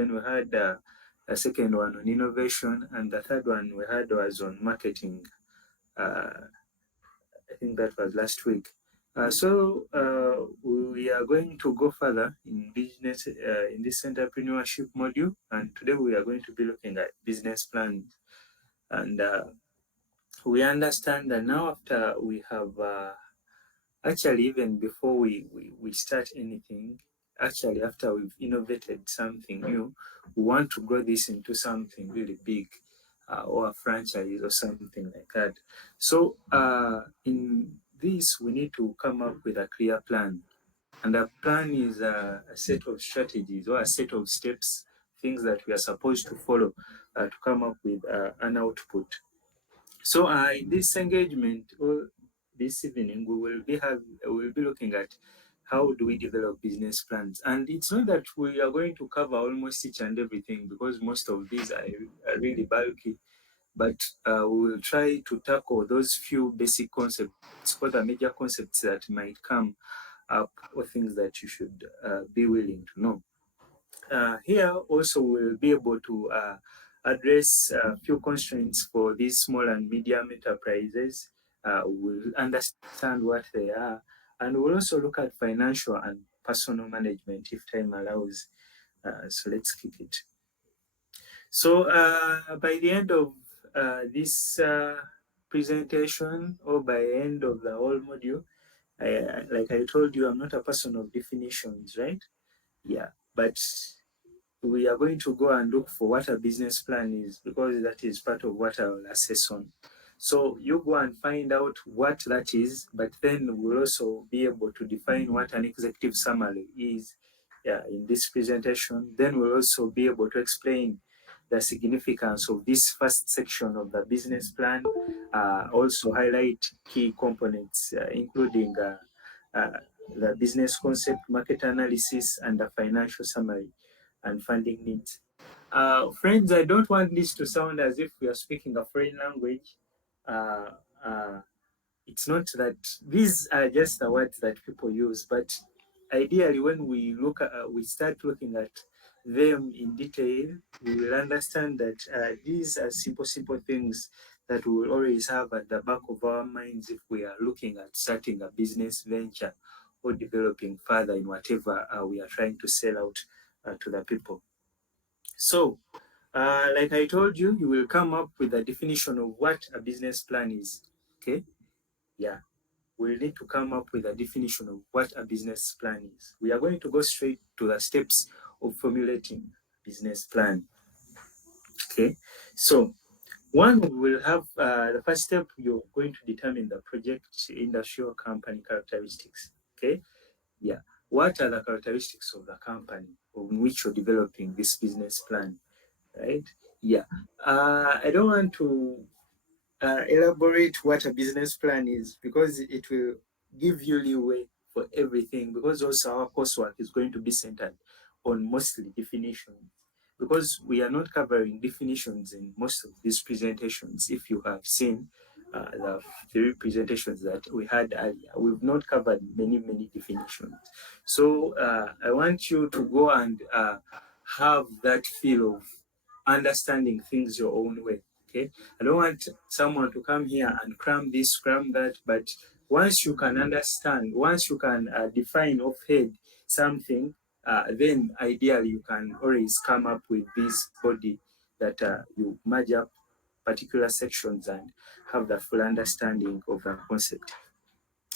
Then we had a second one on innovation, and the third one we had was on marketing. Uh, I think that was last week. We are going to go further in business in this entrepreneurship module, and today we are going to be looking at business plans. And we understand that now after we have actually even before we start anything, actually after we've innovated something new, we want to grow this into something really big, or a franchise or something like that. So in this, we need to come up with a clear plan. And a plan is a set of strategies or a set of steps, things that we are supposed to follow to come up with an output. So in this engagement or this evening, we will be looking at how do we develop business plans. And it's not that we are going to cover almost each and everything because most of these are really bulky, but we will try to tackle those few basic concepts or the major concepts that might come up or things that you should be willing to know. Here also we'll be able to address a few constraints for these small and medium enterprises. We'll understand what they are, and we'll also look at financial and personal management if time allows. So let's kick it. So by the end of this presentation, or by the end of the whole module, like I told you, I'm not a person of definitions, right? Yeah, but we are going to go and look for what a business plan is because that is part of what I will assess on. So you go and find out what that is, but then we'll also be able to define what an executive summary is, yeah, in this presentation. Then we'll also be able to explain the significance of this first section of the business plan, also highlight key components, including uh, the business concept, market analysis, and the financial summary and funding needs. Friends, I don't want this to sound as if we are speaking a foreign language. Uh, uh, it's not that these are just the words that people use, but ideally, when we start looking at them in detail, we will understand that these are simple things that we will always have at the back of our minds if we are looking at starting a business venture or developing further in whatever we are trying to sell out to the people. So, like I told you, you will come up with a definition of what a business plan is. Okay? Yeah. We'll need to come up with a definition of what a business plan is. We are going to go straight to the steps of formulating a business plan. Okay? So, one, we will have the first step, you're going to determine the project, industry, or company characteristics. Okay? Yeah. What are the characteristics of the company on which you're developing this business plan? Right? Yeah. I don't want to elaborate what a business plan is because it will give you leeway for everything, because also our coursework is going to be centered on mostly definitions, because we are not covering definitions in most of these presentations. If you have seen the three presentations that we had earlier, we've not covered many definitions. So I want you to go and have that feel of understanding things your own way. Okay, I don't want someone to come here and cram this, cram that, but once you can understand, once you can define off head something, then ideally you can always come up with this body that you merge up particular sections and have the full understanding of the concept.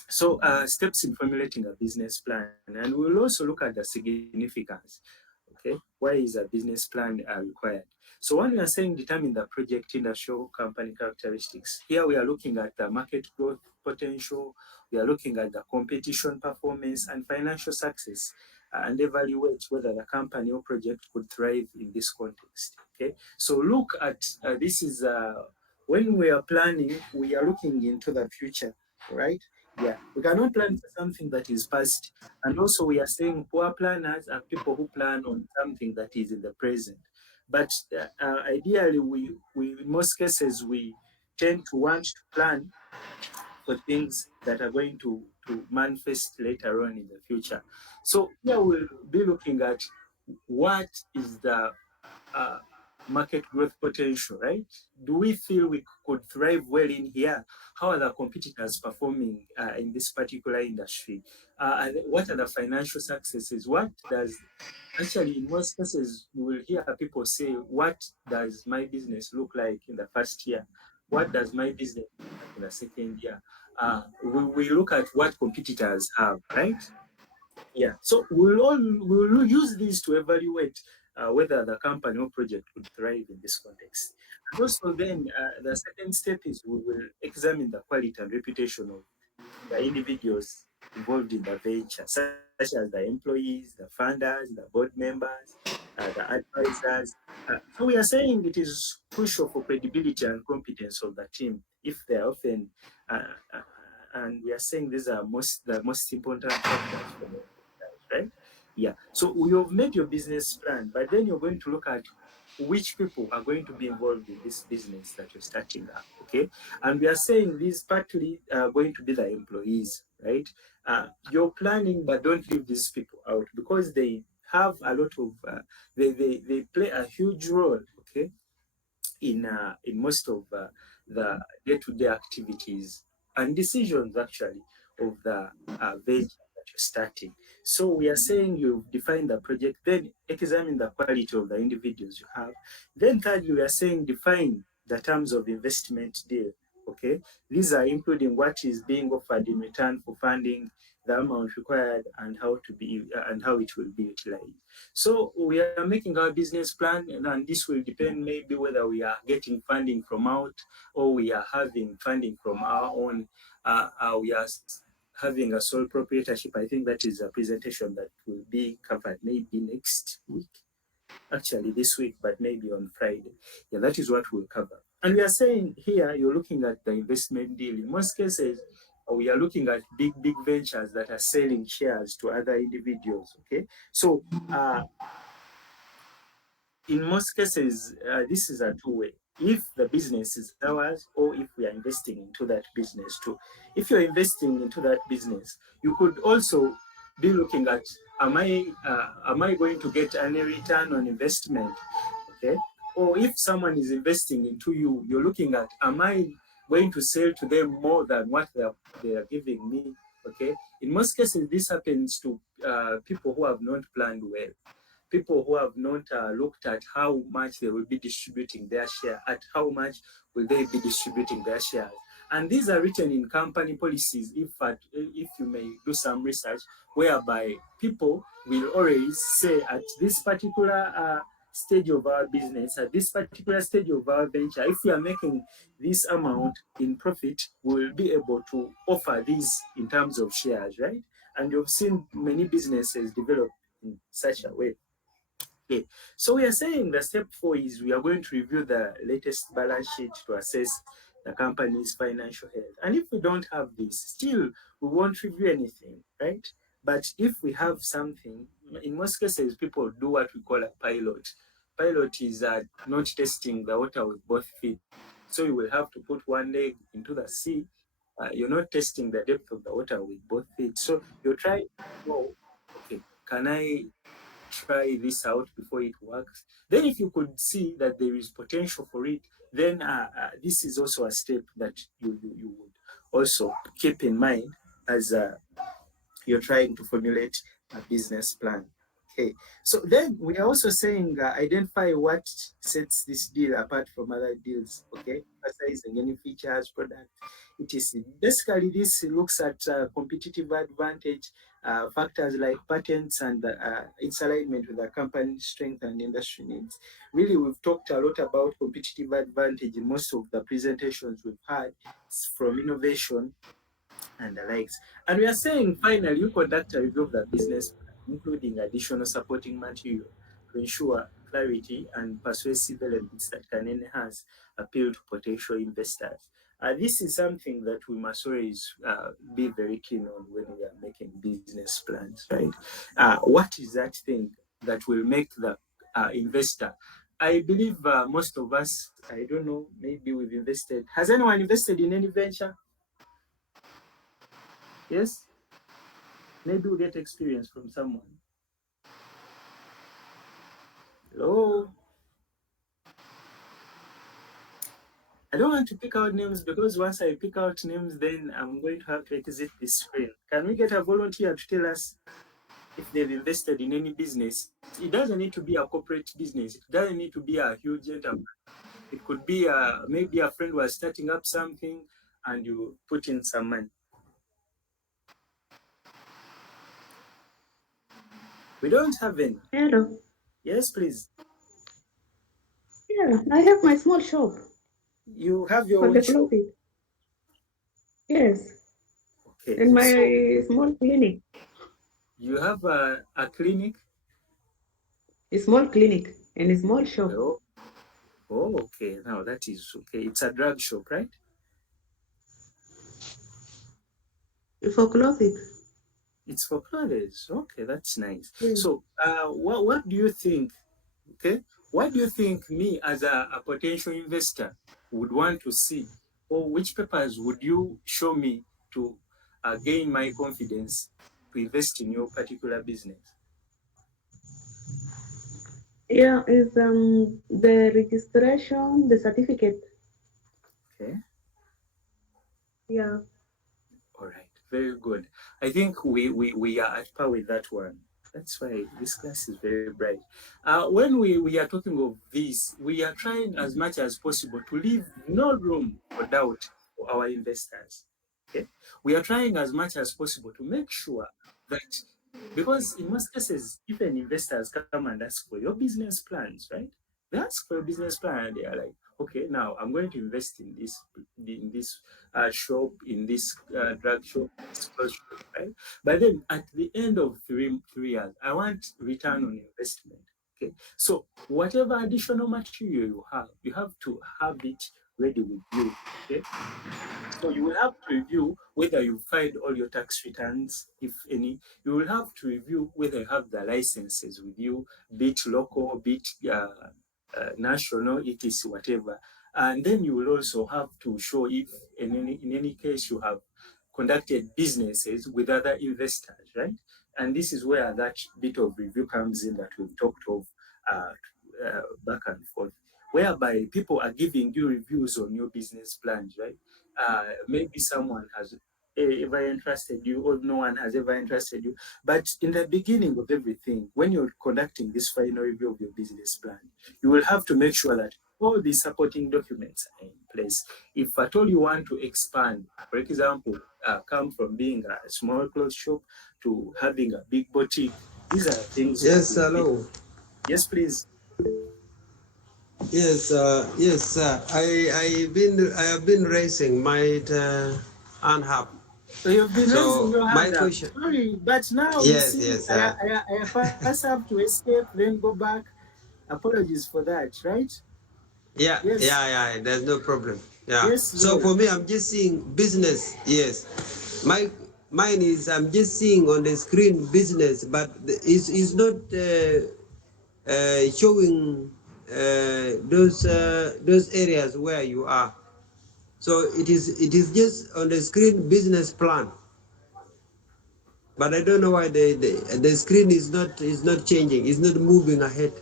So steps in formulating a business plan, and we'll also look at the significance. Okay, why is a business plan required? So when we are saying determine the project, industry, company characteristics, here we are looking at the market growth potential, we are looking at the competition performance and financial success, and evaluate whether the company or project could thrive in this context. Okay, so look at this is when we are planning, we are looking into the future, right? Yeah, we cannot plan for something that is past. And also, we are saying poor planners are people who plan on something that is in the present. But ideally, we in most cases, we tend to want to plan for things that are going to manifest later on in the future. So here we'll be looking at what is the uh, market growth potential, right? Do we feel we could thrive well in here? How are the competitors performing in this particular industry? What are the financial successes? What does actually, in most cases, you will hear people say, what does my business look like in the first year? What does my business look like in the second year? We look at what competitors have, right? Yeah. So we'll use these to evaluate whether the company or project would thrive in this context. And also then the second step is we will examine the quality and reputation of the individuals involved in the venture, such as the employees, the funders, the board members, the advisors. So we are saying it is crucial for credibility and competence of the team if they are often, uh, uh, and we are saying these are the most important factors for the right? Yeah. So you have made your business plan, but then you're going to look at which people are going to be involved in this business that you're starting up. Okay. And we are saying these partly are going to be the employees, right? You're planning, but don't leave these people out because they have a lot of, they play a huge role, okay, in most of the day-to-day activities and decisions actually of the venture that you're starting. So we are saying you've defined the project, then examine the quality of the individuals you have. Then thirdly, we are saying define the terms of investment deal. Okay, these are including what is being offered in return for funding, the amount required, and how to be and how it will be utilized. So we are making our business plan, and this will depend maybe whether we are getting funding from out or we are having funding from our own. We are having a sole proprietorship. I think that is a presentation that will be covered maybe next week, actually this week, but maybe on Friday. Yeah, that is what we'll cover. And we are saying here, you're looking at the investment deal. In most cases, we are looking at big ventures that are selling shares to other individuals. Okay, so in most cases, this is a two-way. If the business is ours, or if we are investing into that business too. If you're investing into that business, you could also be looking at, am I going to get any return on investment? Okay. Or if someone is investing into you, you're looking at, am I going to sell to them more than what they are giving me? Okay. In most cases, this happens to people who have not planned well, people who have not looked at how much they will be distributing their share, at how much will they be distributing their shares. And these are written in company policies, if you may do some research, whereby people will always say at this particular stage of our business, at this particular stage of our venture, if we are making this amount in profit, we'll be able to offer this in terms of shares, right? And you've seen many businesses develop in such a way. Okay, so we are saying the step four is we are going to review the latest balance sheet to assess the company's financial health. And if we don't have this, still we won't review anything, right? But if we have something, in most cases, people do what we call a pilot. Pilot is not testing the water with both feet. So you will have to put one leg into the sea. You're not testing the depth of the water with both feet. So you're trying to know, okay, can I try this out before it works? Then, if you could see that there is potential for it, then this is also a step that you would also keep in mind as you're trying to formulate a business plan. Okay, so then we are also saying identify what sets this deal apart from other deals. Okay, emphasizing any features, product, etc. Basically, this looks at competitive advantage, factors like patents and its alignment with the company's strength and industry needs. Really, we've talked a lot about competitive advantage in most of the presentations we've had, from innovation and the likes. And we are saying finally, you conduct a review of the business plan, including additional supporting material to ensure clarity and persuasive elements that can enhance appeal to potential investors. This is something that we must always be very keen on when we are making business plans, right? What is that thing that will make the investor? I believe most of us, I don't know, maybe we've invested. Has anyone invested in any venture? Yes? Maybe we get experience from someone. Hello. I don't want to pick out names because once I pick out names, then I'm going to have to exit this screen. Can we get a volunteer to tell us if they've invested in any business? It doesn't need to be a corporate business. It doesn't need to be a huge enterprise. It could be maybe a friend was starting up something and you put in some money. We don't have any. Hello. Yes, please. Yeah, I have my small shop You have your for own the shop. clothing. Yes, Okay. in So my small clinic. you have a clinic. A small clinic and a small shop Oh, oh, okay. Now that is okay. It's a drug shop, right? for clothing. It's for clothes. Okay, that's nice. Yeah. So, what do you think? Okay, what do you think me as a potential investor would want to see, or which papers would you show me to gain my confidence to invest in your particular business? Yeah, is the registration, the certificate. Okay. Yeah. All right, very good. I think we are at par with that one. That's why this class is very bright. When we are talking of this, we are trying as much as possible to leave no room for doubt for our investors. Okay, we are trying as much as possible to make sure that because in most cases, even investors come and ask for your business plans, right? They ask for your business plan and they are like, okay, now I'm going to invest in this shop, in this drug shop, this clothes shop, right? But then at the end of 3 years, I want return on investment. Okay. So whatever additional material you have to have it ready with you. Okay. So you will have to review whether you filed all your tax returns, if any. You will have to review whether you have the licenses with you, be it local, be it national, etc., whatever. And then you will also have to show if, in any case, you have conducted businesses with other investors, right? And this is where that bit of review comes in that we've talked of uh, back and forth, whereby people are giving you reviews on your business plans, right? Maybe someone has ever interested you or no one has ever interested you, but in the beginning of everything, when you're conducting this final review of your business plan, you will have to make sure that all the supporting documents are in place. If at all you want to expand, for example, come from being a small clothes shop to having a big boutique, these are things Yes, you need. hello. Yes, please. Yes, I have been racing my unhub. So you've been raising So your my hand up. question, Sorry, but now you yes, see, yes, I first have to escape, then go back. Apologies for that, right? Yes, yeah. There's no problem. Yeah. yes, So Lord. for me, I'm just seeing business. Yes, my mine is I'm just seeing on the screen business, but it's not showing those areas where you are. So it is just on the screen business plan. But I don't know why the screen is not changing. It's not moving ahead.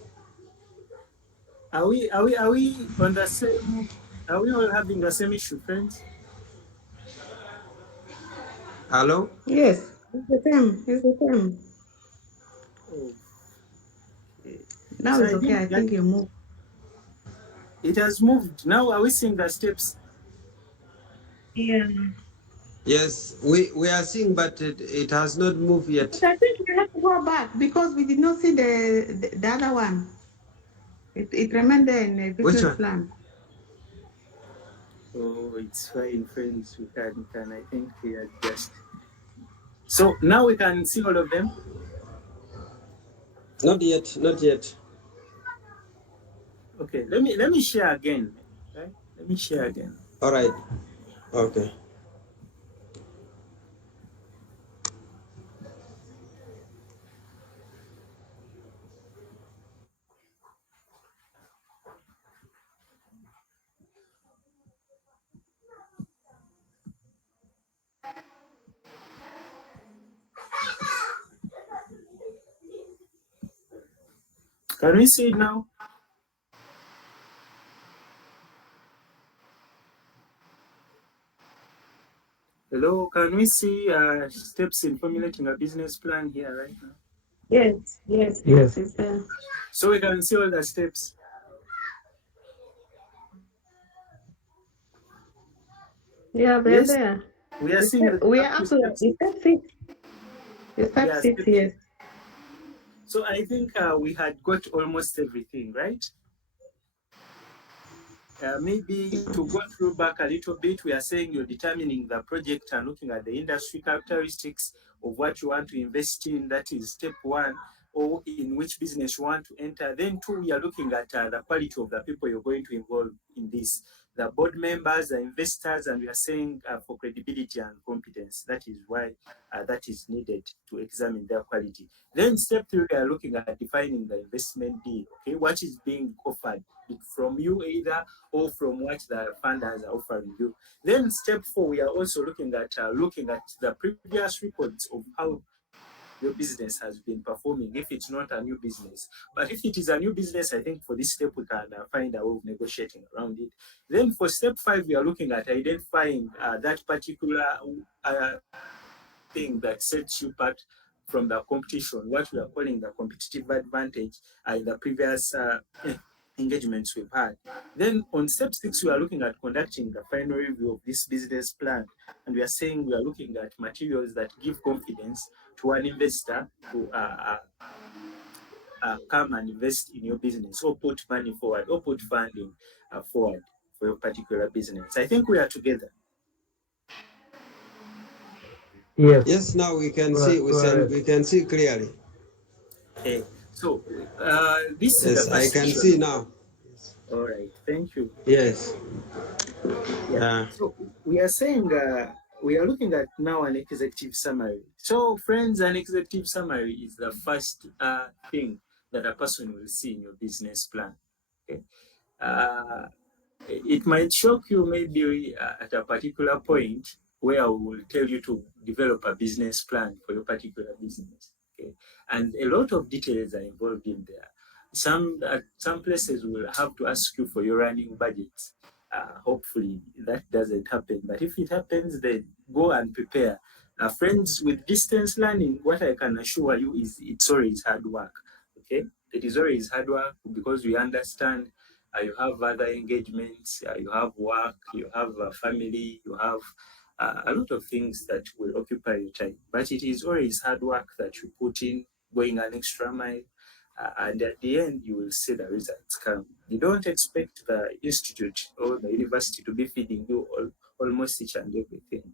Are we on the same? Are we all having the same issue, friends? Hello? Yes, it's the same. It's the same. Okay. Now So it's I okay. think I that think you move. it has moved. Now are we seeing the steps? Yeah. Yes, we are seeing, but it has not moved But yet. I think we have to go back because we did not see the other one. It remained there in a Which business one? plan. Oh, it's fine, friends. We can I think readjust. So now we can see all of them. Not yet, not yet. Okay, let me share again. Right? Let me share again. All right. Okay. Can we see it now? Hello, can we see steps in formulating a business plan here right now? Yes, it's there. So we can see all the steps. Yeah, they're Yes, there. we are seeing the We up are to up to step the six. step six. The step Yeah, six, step yes. six. So I think we had got almost everything, right? Maybe to go through back a little bit, we are saying you're determining the project and looking at the industry characteristics of what you want to invest in. That is step one, or in which business you want to enter. Then two, we are looking at the quality of the people you're going to involve in this, the board members, the investors, and we are saying for credibility and competence. That is why that is needed to examine their quality. Then step three, we are looking at defining the investment deal. Okay, what is being offered from you either or from what the funders are offering you. Then step four, we are also looking at the previous records of how your business has been performing if it's not a new business. But if it is a new business, I think for this step we can find a way of negotiating around it. Then for step five, we are looking at identifying that particular thing that sets you apart from the competition, what we are calling the competitive advantage in the previous engagements we've had. Then on step six, we are looking at conducting the final review of this business plan. And we are saying we are looking at materials that give confidence to an investor to come and invest in your business or put money forward or put funding forward for your particular business. I think we are together. Yes, now we can see clearly. Okay. So this is the Yes, I first can section see of now. all right. Thank you. Yes. Yeah. So we are saying we are looking at now an executive summary. So, friends, an executive summary is the first thing that a person will see in your business plan. Okay. Uh, it might shock you maybe at a particular point where we will tell you to develop a business plan for your particular business. Okay. And a lot of details are involved in there. Some places will have to ask you for your running budget. Hopefully that doesn't happen. But if it happens, then go and prepare. Friends, with distance learning, what I can assure you is it's always hard work. Okay, it is always hard work because we understand you have other engagements, you have work, you have a family, you have a lot of things that will occupy your time. But it is always hard work that you put in, going an extra mile, and at the end, you will see the results come. You don't expect the institute or the university to be feeding you almost each and everything.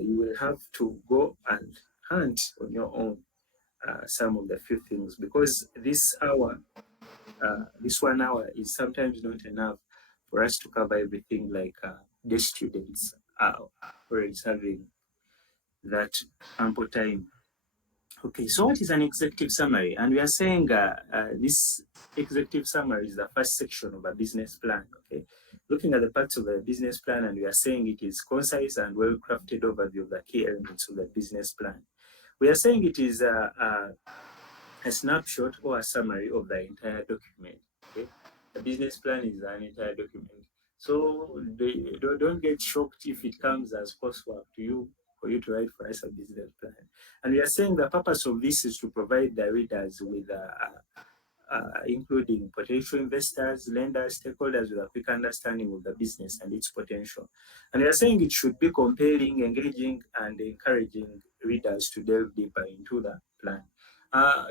You will have to go and hunt on your own some of the few things because this 1 hour is sometimes not enough for us to cover everything like the students are always having that ample time. Okay, so what is an executive summary? And we are saying this executive summary is the first section of a business plan. Okay, looking at the parts of the business plan, and we are saying it is concise and well-crafted overview of the key elements of the business plan. We are saying it is a snapshot or a summary of the entire document. Okay, the business plan is an entire document. So don't get shocked if it comes as coursework to you for you to write for us a business plan. And we are saying the purpose of this is to provide the readers with including potential investors, lenders, stakeholders with a quick understanding of the business and its potential. And we are saying it should be compelling, engaging, and encouraging readers to delve deeper into the plan.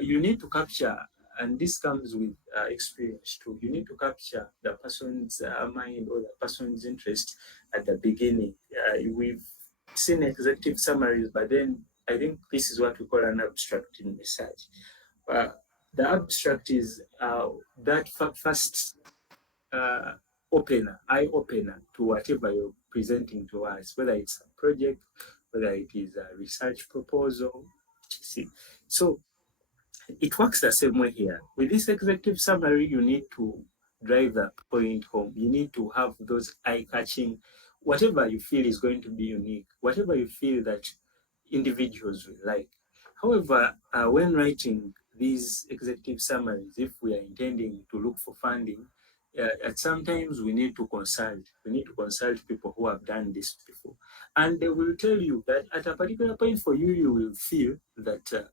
You need to capture, and this comes with experience too, you need to capture the person's mind or the person's interest at the beginning. We've seen executive summaries, but then I think this is what we call an abstract in research. Uh, the abstract is that first uh, eye opener to whatever you're presenting to us, whether it's a project, whether it is a research proposal. See, so it works the same way here. With this executive summary, you need to drive the point home. You need to have those eye-catching, whatever you feel is going to be unique, whatever you feel that individuals will like. However, when writing these executive summaries, if we are intending to look for funding, at sometimes we need to consult. We need to consult people who have done this before, and they will tell you that at a particular point for you, you will feel that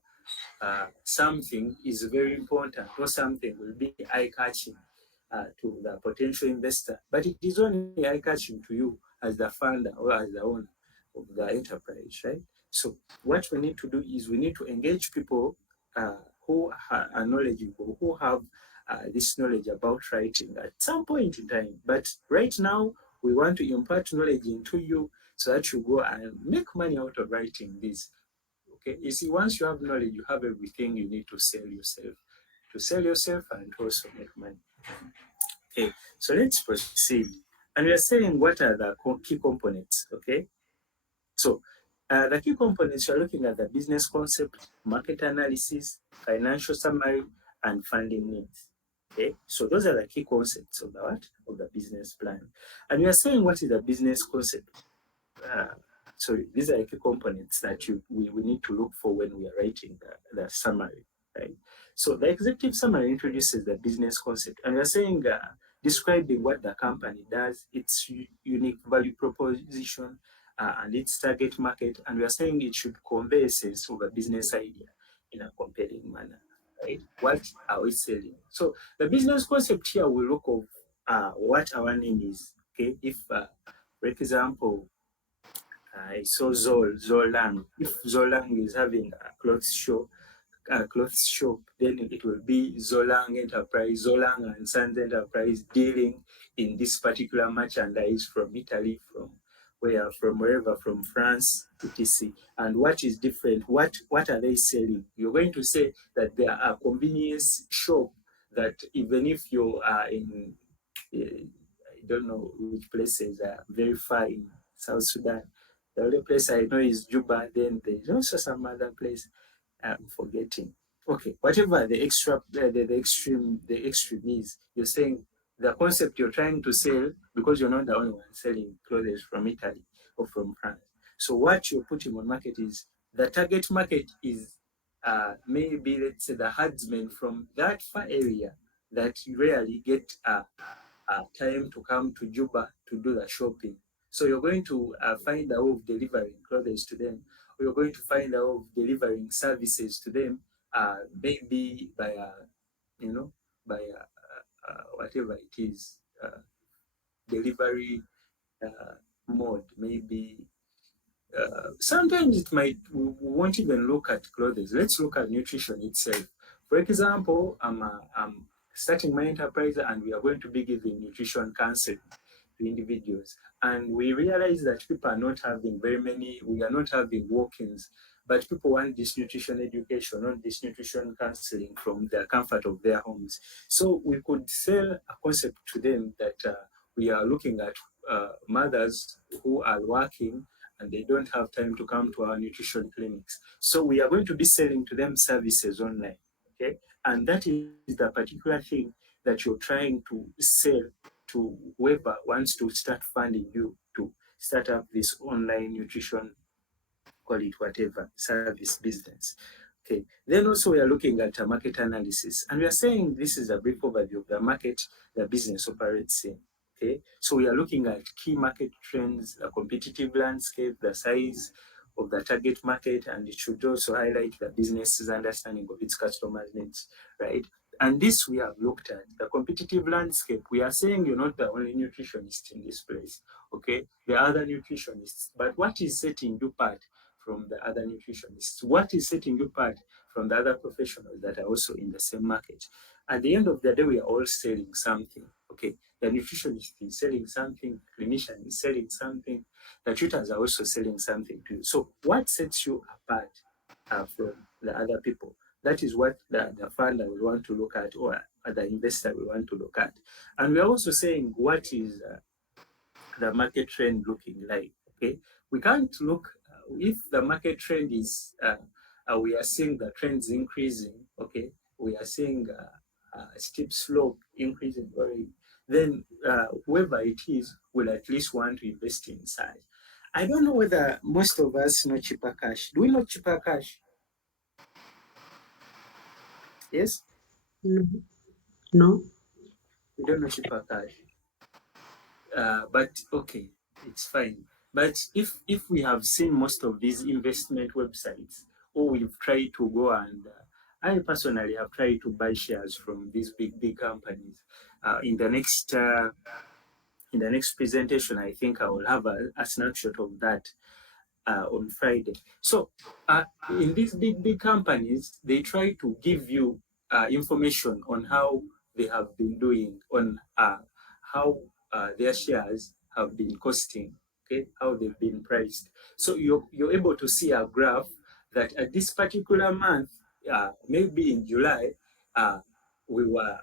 something is very important or something will be eye-catching to the potential investor, but it is only eye-catching to you as the founder or as the owner of the enterprise, right? So what we need to do is we need to engage people who are knowledgeable, who have this knowledge about writing at some point in time. But right now, we want to impart knowledge into you so that you go and make money out of writing this. Okay, you see, once you have knowledge, you have everything you need to sell yourself and also make money. Okay, so let's proceed. And we are saying what are the key components. Okay, so the key components you're looking at the business concept, market analysis, financial summary, and funding needs. Okay, so those are the key concepts of the what of the business plan. And we are saying what is a business concept. uh, so these are the key components that we need to look for when we are writing the summary, right? So the executive summary introduces the business concept, and we're saying describing what the company does, its unique value proposition, and its target market, and we are saying it should convey a sense of a business idea in a compelling manner, right? What are we selling? So the business concept here will look of what our name is. Okay, if for example, I saw Zolang. If Zolang is having a clothes shop, then it will be Zolang Enterprise, Zolang and Sons Enterprise dealing in this particular merchandise from Italy, from wherever, from France, etc. And what is different? What are they selling? You're going to say that they are a convenience shop that even if you are in I don't know which places are very far in South Sudan. The only place I know is Juba. Then there's also some other place I'm forgetting. Okay, whatever the extreme is, you're saying the concept you're trying to sell because you're not the only one selling clothes from Italy or from France. So what you're putting on market is the target market is maybe let's say the herdsmen from that far area that rarely get time to come to Juba to do the shopping. So you're going to find a way of delivering clothes to them, or you're going to find a way of delivering services to them, maybe by you know by whatever it is, delivery mode, maybe sometimes it might we won't even look at clothes. Let's look at nutrition itself. For example, I'm starting my enterprise and we are going to be giving nutrition counseling to individuals. And we realize that people are not having very many, we are not having walk-ins, but people want this nutrition education, not this nutrition counseling from the comfort of their homes. So we could sell a concept to them that we are looking at mothers who are working and they don't have time to come to our nutrition clinics. So we are going to be selling to them services online. Okay. And that is the particular thing that you're trying to sell to whoever wants to start funding you to start up this online nutrition, call it whatever, service business. Okay. Then also we are looking at a market analysis, and we are saying this is a brief overview of the market the business operates in. Okay. So we are looking at key market trends, the competitive landscape, the size of the target market, and it should also highlight the business's understanding of its customers' needs, right? And this we have looked at the competitive landscape. We are saying you're not the only nutritionist in this place. Okay, there are other nutritionists, but what is setting you apart from the other nutritionists? What is setting you apart from the other professionals that are also in the same market? At the end of the day, we are all selling something. Okay, the nutritionist is selling something, clinician is selling something, the tutors are also selling something to you. So, what sets you apart from the other people? That is what the funder will want to look at, or the investor will want to look at. And we're also saying what is the market trend looking like? Okay, we can't look if the market trend is we are seeing the trends increasing. Okay, we are seeing a steep slope increasing, then whoever it is will at least want to invest inside. I don't know whether most of us know cheaper cash. Do we know cheaper cash? Yes, No. No. we don't know cheaper cash. But okay, it's fine. But if we have seen most of these investment websites, or we've tried to go and I personally have tried to buy shares from these big companies. In the next presentation, I think I will have a snapshot of that on Friday. So in these big companies, they try to give you information on how they have been doing, on how their shares have been costing, okay, how they've been priced. So you're able to see a graph that at this particular month, maybe in July, uh, we were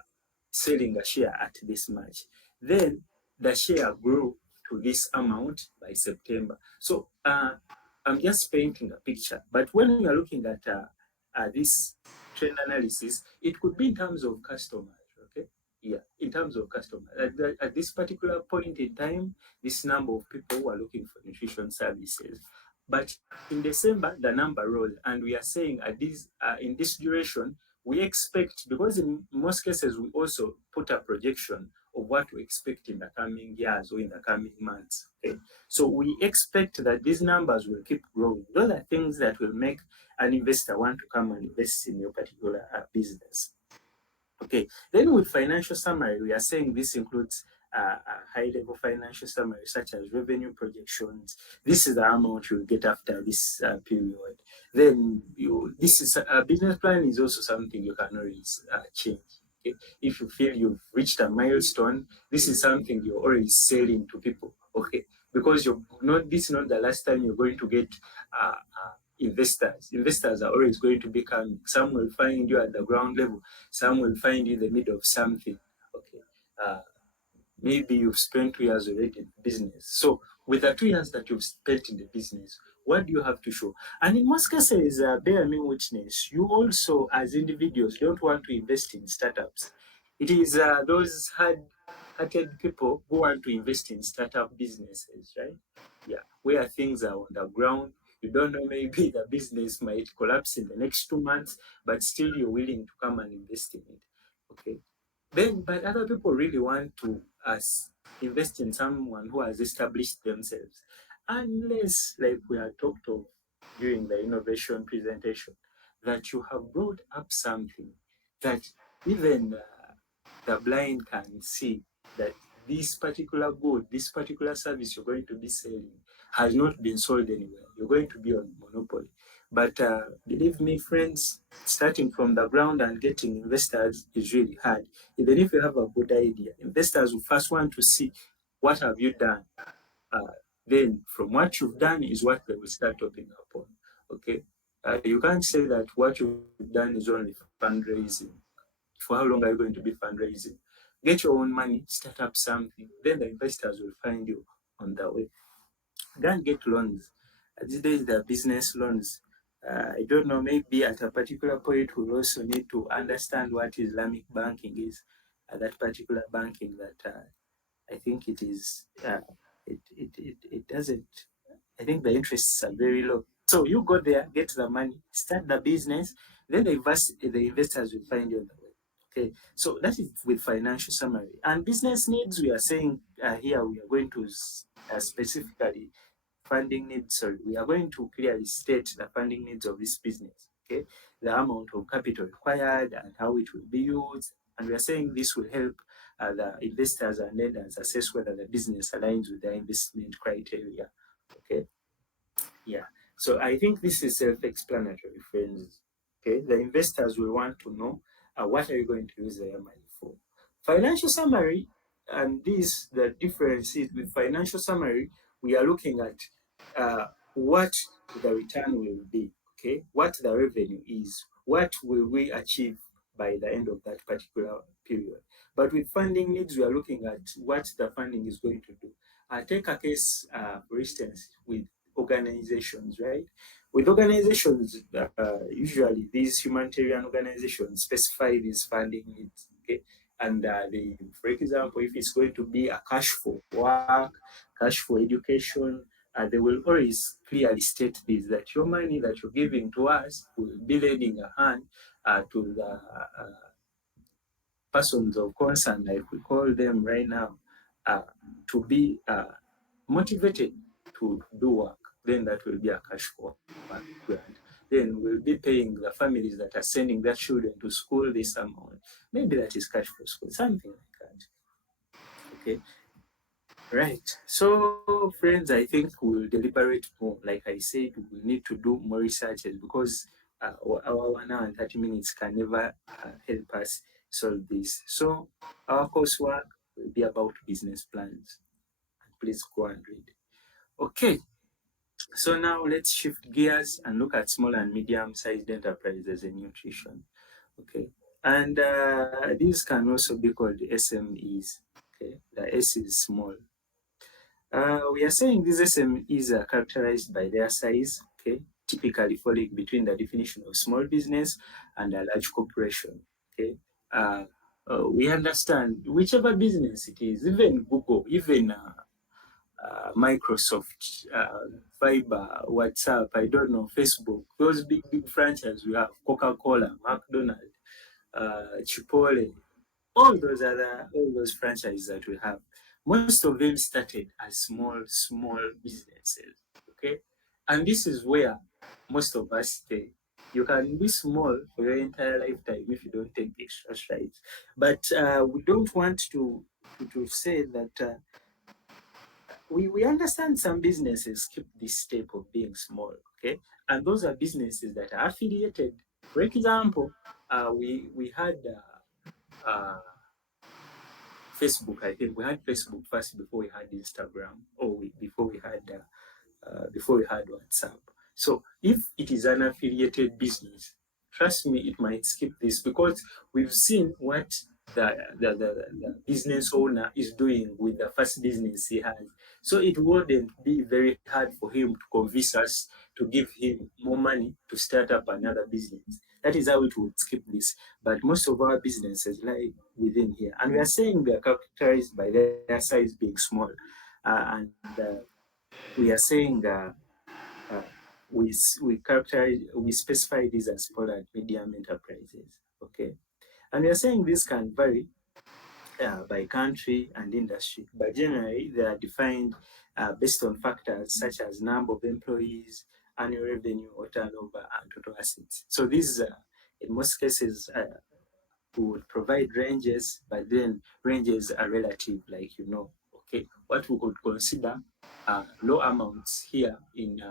selling a share at this much. Then the share grew to this amount by September. So I'm just painting a picture. But when we are looking at this trend analysis, it could be in terms of customers, okay? Yeah, in terms of customers. At this particular point in time, this number of people who are looking for nutrition services. But in December, the number rose, and we are saying at this in this duration, we expect, because in most cases we also put a projection of what we expect in the coming years or in the coming months. Okay, so we expect that these numbers will keep growing. Those are things that will make an investor want to come and invest in your particular business. Okay, then with financial summary, we are saying this includes a high level financial summary such as revenue projections. This is the amount you'll get after this period. Then this is a business plan is also something you can always change. Okay? If you feel you've reached a milestone, this is something you're always selling to people. Okay, because you're not this is not the last time you're going to get investors. Investors are always going to be coming. Some will find you at the ground level, some will find you in the middle of something. Okay. Uh, Maybe you've spent 2 years already in business. So with the 2 years that you've spent in the business, what do you have to show? And in most cases, bear me witness, you also as individuals don't want to invest in startups. It is those hard-hearted people who want to invest in startup businesses, right? Yeah, where things are on the ground. You don't know, maybe the business might collapse in the next 2 months, but still you're willing to come and invest in it. Okay. Then, but other people really want to invest in someone who has established themselves, unless, like we had talked of during the innovation presentation, that you have brought up something that even the blind can see that this particular good, this particular service you're going to be selling has not been sold anywhere. You're going to be on monopoly. But believe me, friends, starting from the ground and getting investors is really hard. Even if you have a good idea, investors will first want to see what have you done. Uh, then from what you've done is what they will start talking upon. Okay, you can't say that what you've done is only fundraising. For how long are you going to be fundraising? Get your own money, start up something. Then the investors will find you on the way. Go and get loans. These days, there are business loans. I don't know, maybe at a particular point, we'll also need to understand what Islamic banking is. That particular banking that I think it is, it doesn't, I think the interests are very low. So you go there, get the money, start the business, then the investors will find you on the way. Okay, so that is with financial summary. And business needs, we are saying here, we are going to specifically funding needs. Sorry, we are going to clearly state the funding needs of this business. Okay, the amount of capital required and how it will be used. And we are saying this will help the investors and lenders assess whether the business aligns with their investment criteria. Okay, yeah. So I think this is self-explanatory, friends. Okay, the investors will want to know what are you going to use their money for. Financial summary, and this the difference is with financial summary, we are looking at what the return will be. Okay, what the revenue is, what will we achieve by the end of that particular period. But with funding needs, we are looking at what the funding is going to do. Take a case, for instance, with organizations, right? With organizations, usually these humanitarian organizations specify these funding needs, okay? And for example, if it's going to be a cash for work, cash for education, they will always clearly state this that your money that you're giving to us will be lending a hand to the persons of concern, like we call them right now, uh, to be motivated to do work, then that will be a cash for work grant. Then we'll be paying the families that are sending their children to school this amount. Maybe that is cash for school, something like that. Okay. Right. So, friends, I think we'll deliberate more. Like I said, we need to do more researches because our 1 hour and 30 minutes can never help us solve this. So, our coursework will be about business plans. Please go and read. Okay. So, now let's shift gears and look at small and medium sized enterprises in nutrition. Okay. And these can also be called SMEs. Okay. The S is small. We are saying these SMEs are characterized by their size, okay, typically falling between the definition of small business and a large corporation. Okay, uh, we understand whichever business it is, even Google, even Microsoft, Viber, WhatsApp, I don't know, Facebook, those big franchises we have, Coca-Cola, McDonald's, Chipotle, all those franchises that we have, most of them started as small businesses. Okay, and this is where most of us stay. You can be small for your entire lifetime if you don't take extra strides. But we don't want to say that we understand some businesses keep this step of being small. Okay, and those are businesses that are affiliated. For example, we had Facebook. I think we had Facebook first before we had Instagram, or before we had WhatsApp. So if it is an affiliated business, trust me, it might skip this because we've seen what the business owner is doing with the first business he has. So it wouldn't be very hard for him to convince us to give him more money to start up another business. That is how it would skip this. But most of our businesses lie within here. And we are saying they are characterized by their size being small. And we are saying we specify these as small and medium enterprises. Okay, and we are saying this can vary by country and industry, but generally they are defined based on factors such as number of employees, annual revenue or turnover, and total assets. So these, in most cases, would provide ranges, but then ranges are relative, like you know. Okay, what we could consider low amounts here in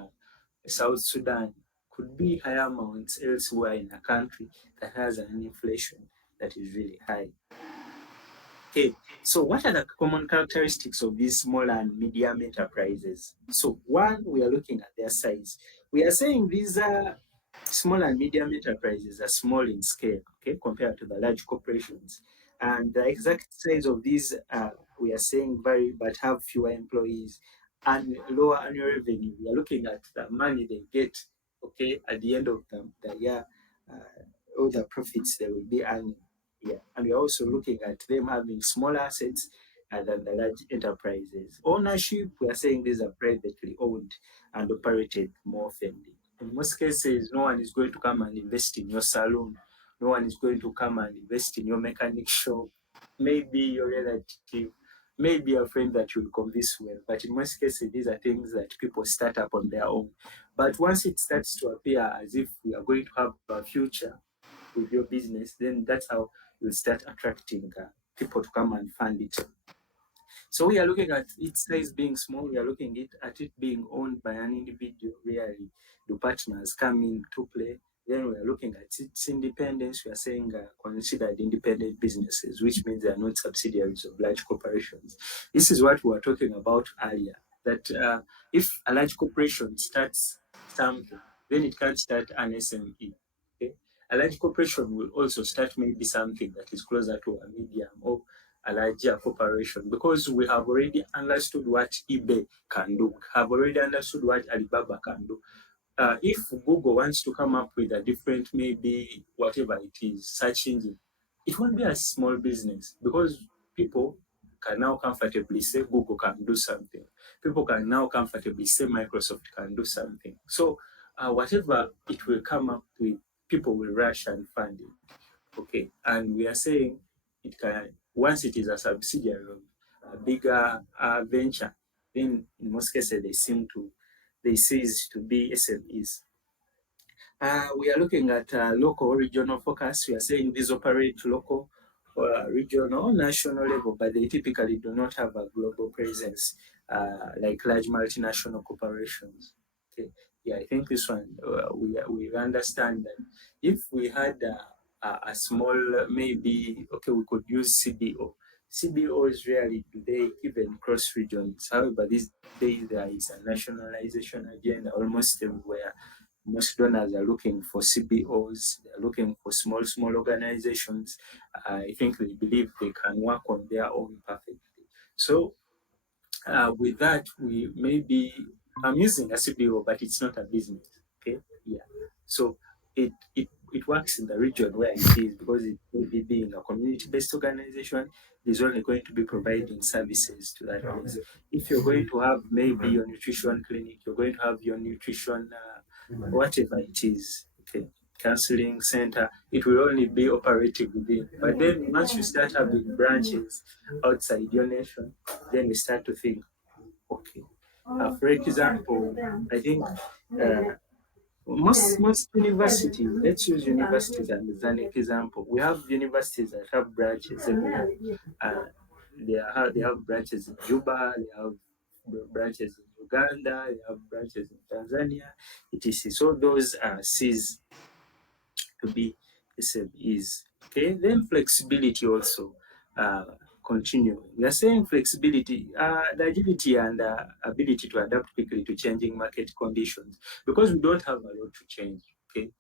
South Sudan could be higher amounts elsewhere in a country that has an inflation that is really high. Okay, so what are the common characteristics of these small and medium enterprises? So, one, we are looking at their size. We are saying these are small and medium enterprises are small in scale, okay, compared to the large corporations. And the exact size of these, we are saying vary, but have fewer employees and lower annual revenue. We are looking at the money they get, okay, at the end of the year, all the profits they will be earning. Yeah, and we're also looking at them having small assets than the large enterprises. Ownership, we are saying these are privately owned and operated more oftenly. In most cases, no one is going to come and invest in your salon. No one is going to come and invest in your mechanic shop. Maybe your relative, maybe a friend that you'll convince well. But in most cases, these are things that people start up on their own. But once it starts to appear as if we are going to have a future with your business, then that's how you'll start attracting people to come and fund it. So we are looking at its size being small. We are looking at it being owned by an individual. Rarely do partners come into play. Then we are looking at its independence. We are saying considered independent businesses, which means they are not subsidiaries of large corporations. This is what we were talking about earlier. That if a large corporation starts something, then it can start an SME. Okay? A large corporation will also start maybe something that is closer to a medium or a larger corporation because we have already understood what eBay can do. We have already understood what Alibaba can do. If Google wants to come up with a different, maybe whatever it is, search engine, it won't be a small business because people can now comfortably say Google can do something. People can now comfortably say Microsoft can do something. So whatever it will come up with, people will rush and fund it. Okay, and we are saying it can, once it is a subsidiary of a bigger venture, then in most cases they cease to be SMEs. We are looking at local regional focus. We are saying these operate local, regional, national level, but they typically do not have a global presence like large multinational corporations. Okay. Yeah, I think this one we understand that if we had a small, maybe, okay, we could use CBO. CBOs rarely do they even cross regions. However, these days there is a nationalization agenda almost everywhere. Most donors are looking for CBOs, they're looking for small organizations. I think they believe they can work on their own perfectly. So with that, we maybe, I'm using a CBO, but it's not a business. Okay, yeah. So it works in the region where it is, because it may be being a community-based organization, it is only going to be providing services to that place. If you're going to have maybe your nutrition clinic, you're going to have your nutrition, whatever it is, okay, counseling center, it will only be operating within. But then once you start having branches outside your nation, then we start to think, okay. For example, I think most universities, let's use universities as an example. We have universities that have branches everywhere. Uh, they have branches in Juba, they have branches in Uganda, they have branches in Tanzania, etc. So those are seized to be SMEs. Okay, then flexibility also uh, continue. We are saying flexibility, the agility and ability to adapt quickly to changing market conditions, because we don't have a lot to change. Okay,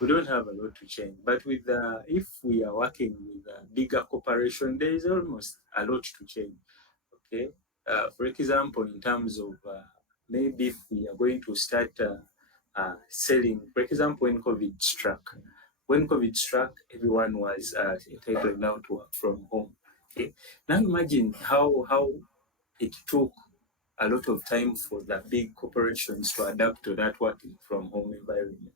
we don't have a lot to change. But with if we are working with a bigger corporation, there is almost a lot to change. Okay, for example, in terms of maybe if we are going to start selling, for example, when COVID struck, everyone was entitled now to work from home. Okay, now imagine how it took a lot of time for the big corporations to adapt to that working from home environment.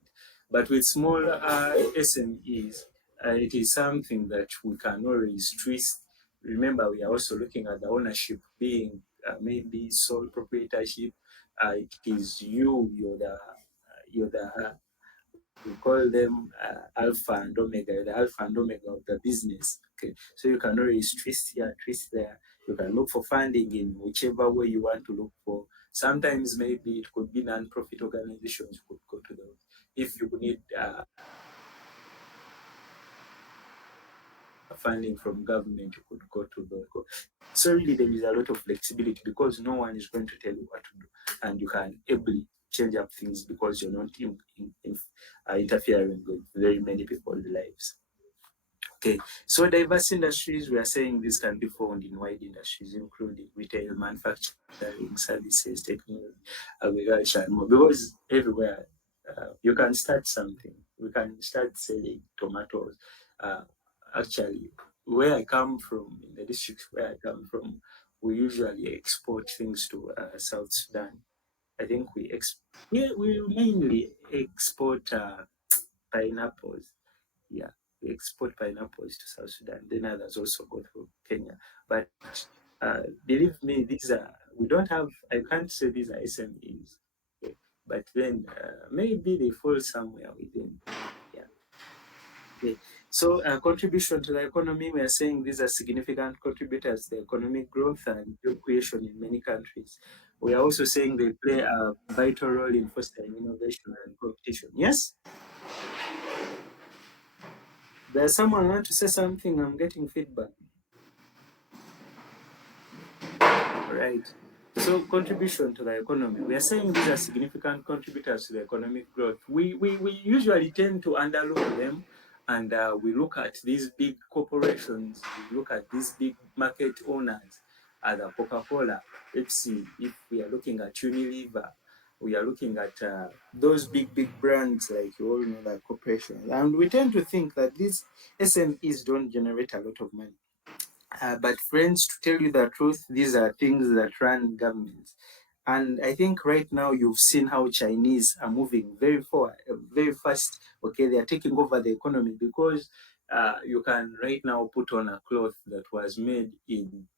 But with small SMEs, it is something that we can always twist. Remember, we are also looking at the ownership being maybe sole proprietorship. It is you're the we call them alpha and omega, the alpha and omega of the business. Okay, so you can always twist here, twist there. You can look for funding in whichever way you want to look for. Sometimes maybe it could be non-profit organizations. You could go to those. If you need funding from government, you could go to those. So really, there is a lot of flexibility because no one is going to tell you what to do, and you can ably change up things because you're not interfering with very many people's lives. Okay, so diverse industries, we are saying this can be found in wide industries, including retail, manufacturing, services, technology, agriculture, and more. Because everywhere you can start something. We can start selling tomatoes. Uh, Actually, where I come from, in the district where I come from, we usually export things to South Sudan. I think we mainly export pineapples. Yeah, we export pineapples to South Sudan. Then others also go through Kenya. But believe me, these are, we don't have, I can't say these are SMEs. Okay? But then maybe they fall somewhere within. Yeah. Okay. So contribution to the economy, we are saying these are significant contributors to economic growth and job creation in many countries. We are also saying they play a vital role in fostering innovation and competition. Yes? There's someone want to say something. I'm getting feedback. Right. So contribution to the economy. We are saying these are significant contributors to the economic growth. We usually tend to underlook them, and we look at these big corporations, we look at these big market owners, the Coca-Cola, Pepsi, if we are looking at Unilever, we are looking at those big brands, like you all know, that corporations. And we tend to think that these SMEs don't generate a lot of money. But friends, to tell you the truth, these are things that run governments. And I think right now you've seen how Chinese are moving very forward, very fast. Okay, they are taking over the economy because you can right now put on a cloth that was made in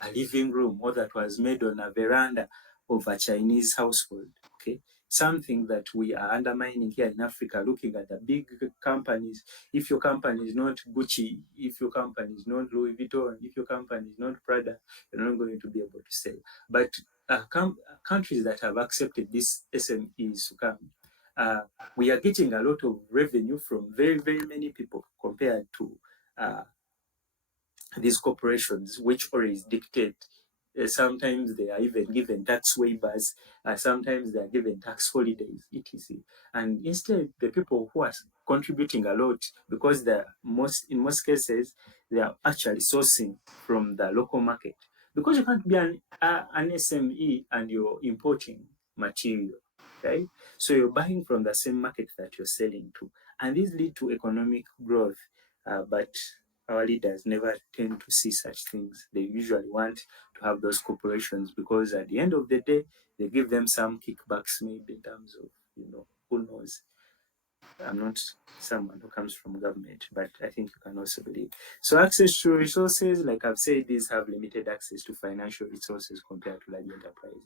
a living room or that was made on a veranda of a Chinese household. Okay, something that we are undermining here in Africa, looking at the big companies. If your company is not Gucci, if your company is not Louis Vuitton, if your company is not Prada, you're not going to be able to sell. But countries that have accepted this SMEs to come, uh, we are getting a lot of revenue from very, very many people compared to uh, these corporations, which always dictate. Sometimes they are even given tax waivers, sometimes they are given tax holidays, etc. And instead, the people who are contributing a lot, because in most cases, they are actually sourcing from the local market. Because you can't be an SME and you're importing material, right? So you're buying from the same market that you're selling to. And these lead to economic growth. But our leaders never tend to see such things. They usually want to have those corporations because at the end of the day, they give them some kickbacks, maybe in terms of, who knows. I'm not someone who comes from government, but I think you can also believe. So access to resources, like I've said, these have limited access to financial resources compared to large enterprises.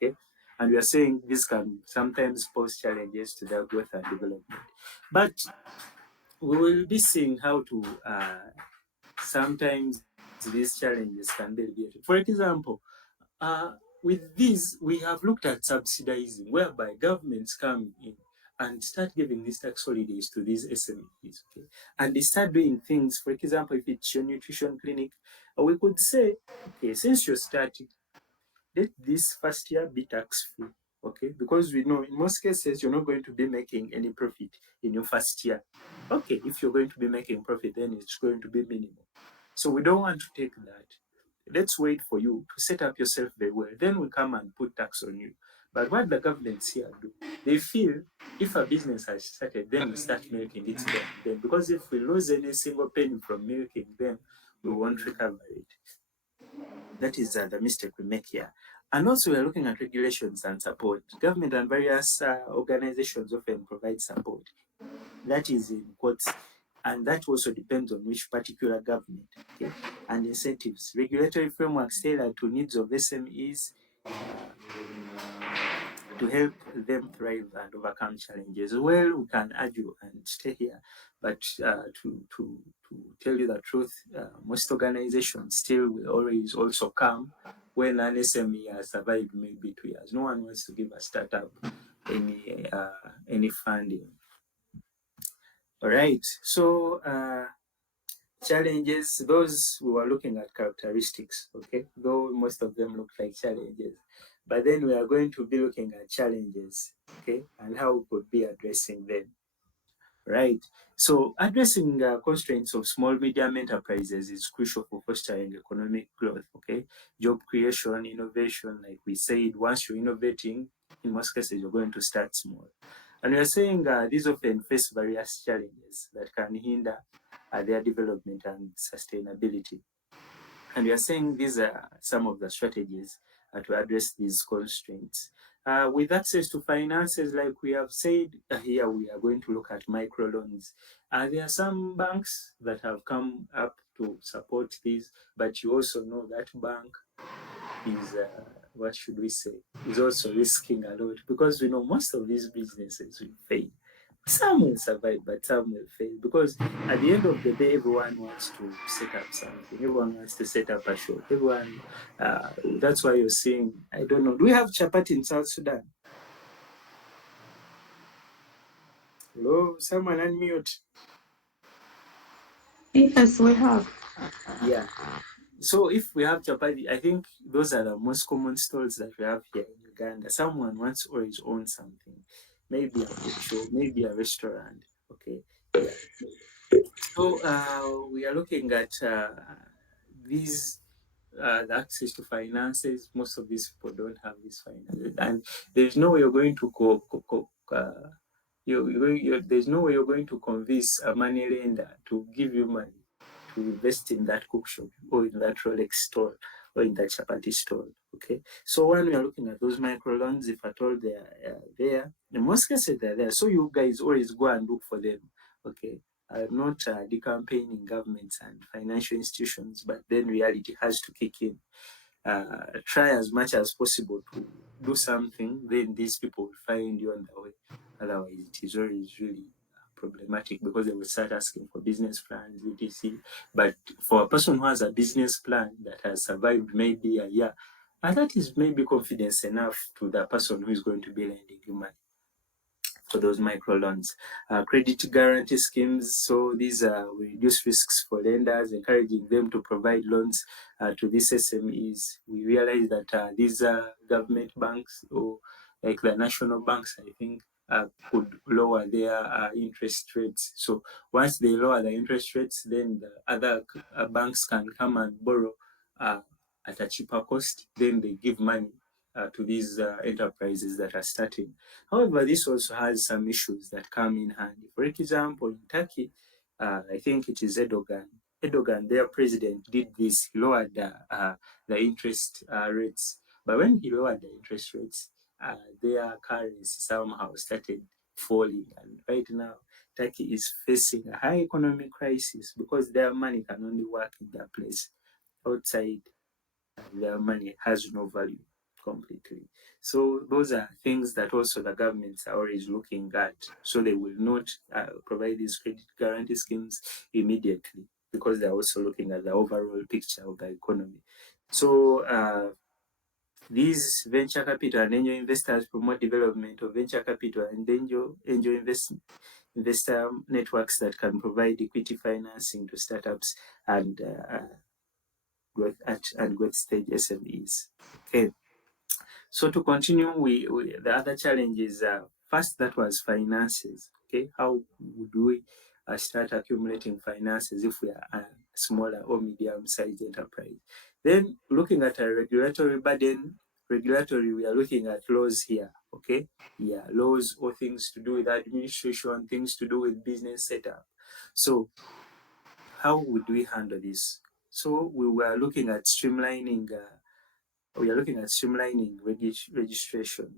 Okay. And we are saying this can sometimes pose challenges to their growth and development. But we will be seeing how to sometimes these challenges can be alleviated. For example, with this, we have looked at subsidizing, whereby governments come in and start giving these tax holidays to these SMEs, okay? And they start doing things, for example, if it's your nutrition clinic, we could say, okay, since you're starting, let this first year be tax free, okay? Because we know in most cases you're not going to be making any profit in your first year. Okay, if you're going to be making profit, then it's going to be minimal. So we don't want to take that. Let's wait for you to set up yourself very well. Then we come and put tax on you. But what the governments here do, they feel if a business has started, then we start milking it then. Because if we lose any single penny from milking them, we won't recover it. That is the mistake we make here. And also, we are looking at regulations and support. Government and various organizations often provide support. That is in quotes, and that also depends on which particular government. Okay, and incentives. Regulatory frameworks tailored to needs of SMEs. Uh, to help them thrive and overcome challenges. Well, we can argue and stay here, but to tell you the truth, most organizations still will always also come when an SME has survived maybe 2 years. No one wants to give a startup any funding. All right, so challenges, those we were looking at characteristics, okay, though most of them look like challenges, but then we are going to be looking at challenges, okay, and how we could be addressing them, right? So addressing constraints of small medium enterprises is crucial for fostering economic growth, okay, job creation, innovation. Like we said, once you're innovating, in most cases you're going to start small, and we are saying these often face various challenges that can hinder their development and sustainability. And we are saying these are some of the strategies to address these constraints. With access to finances, like we have said, here we are going to look at microloans. There are some banks that have come up to support these, but you also know that bank is, what should we say, is also risking a lot because we know most of these businesses will fail. Some will survive, but some will fail because at the end of the day, everyone wants to set up something. Everyone wants to set up a shop. That's why you're seeing, I don't know, do we have chapati in South Sudan? Hello, someone unmute. Yes, we have. Yeah. So if we have chapati, I think those are the most common stalls that we have here in Uganda. Someone wants always own something, maybe a food shop, maybe a restaurant. Okay, yeah. So we are looking at these the access to finances. Most of these people don't have these finances, and there's no way you're going to there's no way you're going to convince a money lender to give you money to invest in that cook shop or in that Rolex store or in the chapati stall. Okay, so when we are looking at those microloans, if at all they are there, in most cases they're there. So you guys always go and look for them. Okay, not decampaigning governments and financial institutions, but then reality has to kick in. Try as much as possible to do something, then these people will find you on the way. Otherwise, it is always really problematic because they will start asking for business plans, etc. But for a person who has a business plan that has survived maybe a year, and that is maybe confidence enough to the person who is going to be lending you money for those microloans. Credit guarantee schemes, so these will reduce risks for lenders, encouraging them to provide loans to these SMEs. We realize that these government banks, or like the national banks, I think, could lower their interest rates. So once they lower the interest rates, then the other banks can come and borrow uh, at a cheaper cost. Then they give money to these enterprises that are starting. However, this also has some issues that come in handy. For example, in Turkey, I think it is Erdogan. Erdogan, their president, did this. He lowered the interest rates. But when he lowered the interest rates, their currency somehow started falling. And right now, Turkey is facing a high economic crisis because their money can only work in their place. Outside, their money has no value completely. So those are things that also the governments are always looking at. So they will not provide these credit guarantee schemes immediately because they're also looking at the overall picture of the economy. So these venture capital and angel investors promote development of venture capital and angel investor networks that can provide equity financing to startups and growth stage SMEs. Okay. So to continue, we the other challenge is first that was finances. Okay, how would we start accumulating finances if we are a smaller or medium-sized enterprise? Then looking at a regulatory burden, we are looking at laws here. Okay, yeah, laws or things to do with administration, things to do with business setup. So how would we handle this? So we were looking at streamlining. We are looking at streamlining registrations.